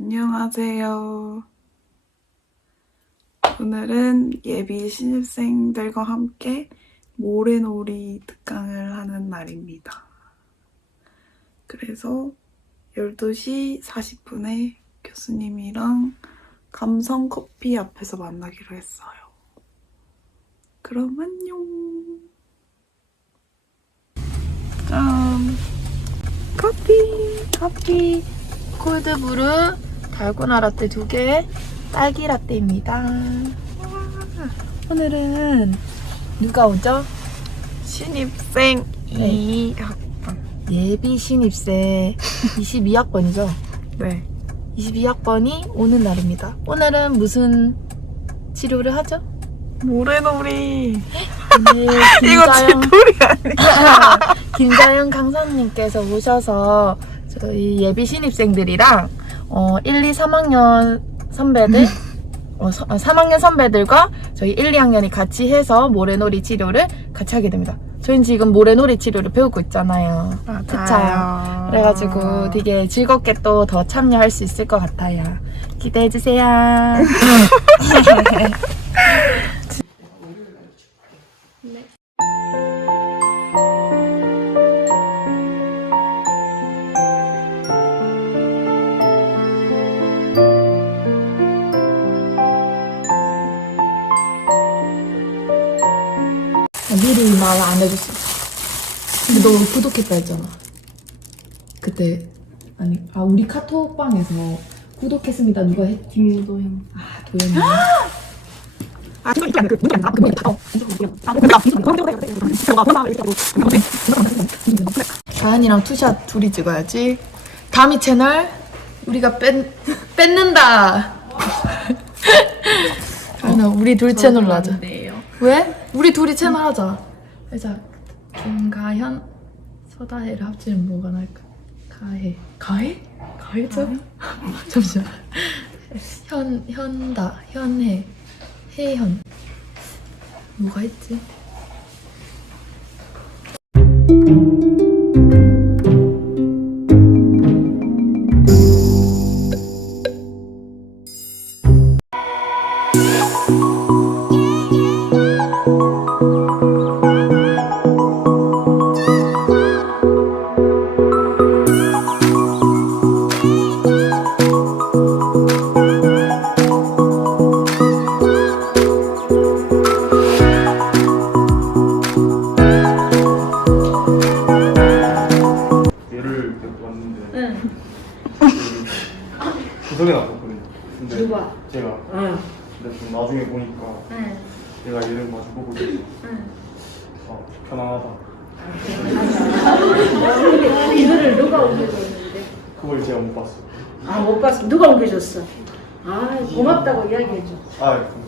안녕하세요. 오늘은 예비 신입생들과 함께 모래놀이 특강을 하는 날입니다. 그래서 12시 40분에 교수님이랑 감성 커피 앞에서 만나기로 했어요. 그럼 안녕. 짠. 커피. 커피 콜드브루 달고나 라떼 두 개, 딸기 라떼입니다. 오늘은 누가 오죠? 신입생 네. 2학번. 예비 신입생 22학번이죠. 네. 22학번이 오는 날입니다. 오늘은 무슨 치료를 하죠? 모래놀이. 오늘 이거 김자영, 지돌이 아니야. 김자영 강사님께서 오셔서 저희 예비 신입생들이랑 어, 1, 2, 3학년 선배들 어, 서- 아, 3학년 선배들과 저희 1, 2학년이 같이 해서 모래놀이 치료를 같이 하게 됩니다. 저희는 지금 모래놀이 치료를 배우고 있잖아요. 맞아요. 그래가지고 되게 즐겁게 또 더 참여할 수 있을 것 같아요. 기대해주세요. 말 안 해줬어. 근데 너 구독했다 했잖아. 그때 아니 아 우리 카톡방에서 구독했습니다 누가 했지? 김도현. 아 도현이. 아, 이게 그 그. 다현이랑 투샷 둘이 찍어야지. 다미 채널 우리가 뺀 뺏는다. 다현아 우리 둘 채널로 하자. 왜? 우리 둘이 채널 하자. 하자. 김가현 서다혜를 합치면 뭐가 날까? 가혜. 가혜? 가혜죠? 잠시만. 현 현다 현혜 혜현 뭐가 있지? 구석에 놨었거든요. 근데 누가? 제가 응. 근데 좀 나중에 보니까 응. 얘가 얘를 마주 보고 있어. 아 편안하다. 이거를 누가 옮겨줬는데? 그걸 제가 못 봤어. 아, 못 봤어. 누가 옮겨줬어? 아, 고맙다고 이야기해줘. 아 감사합니다.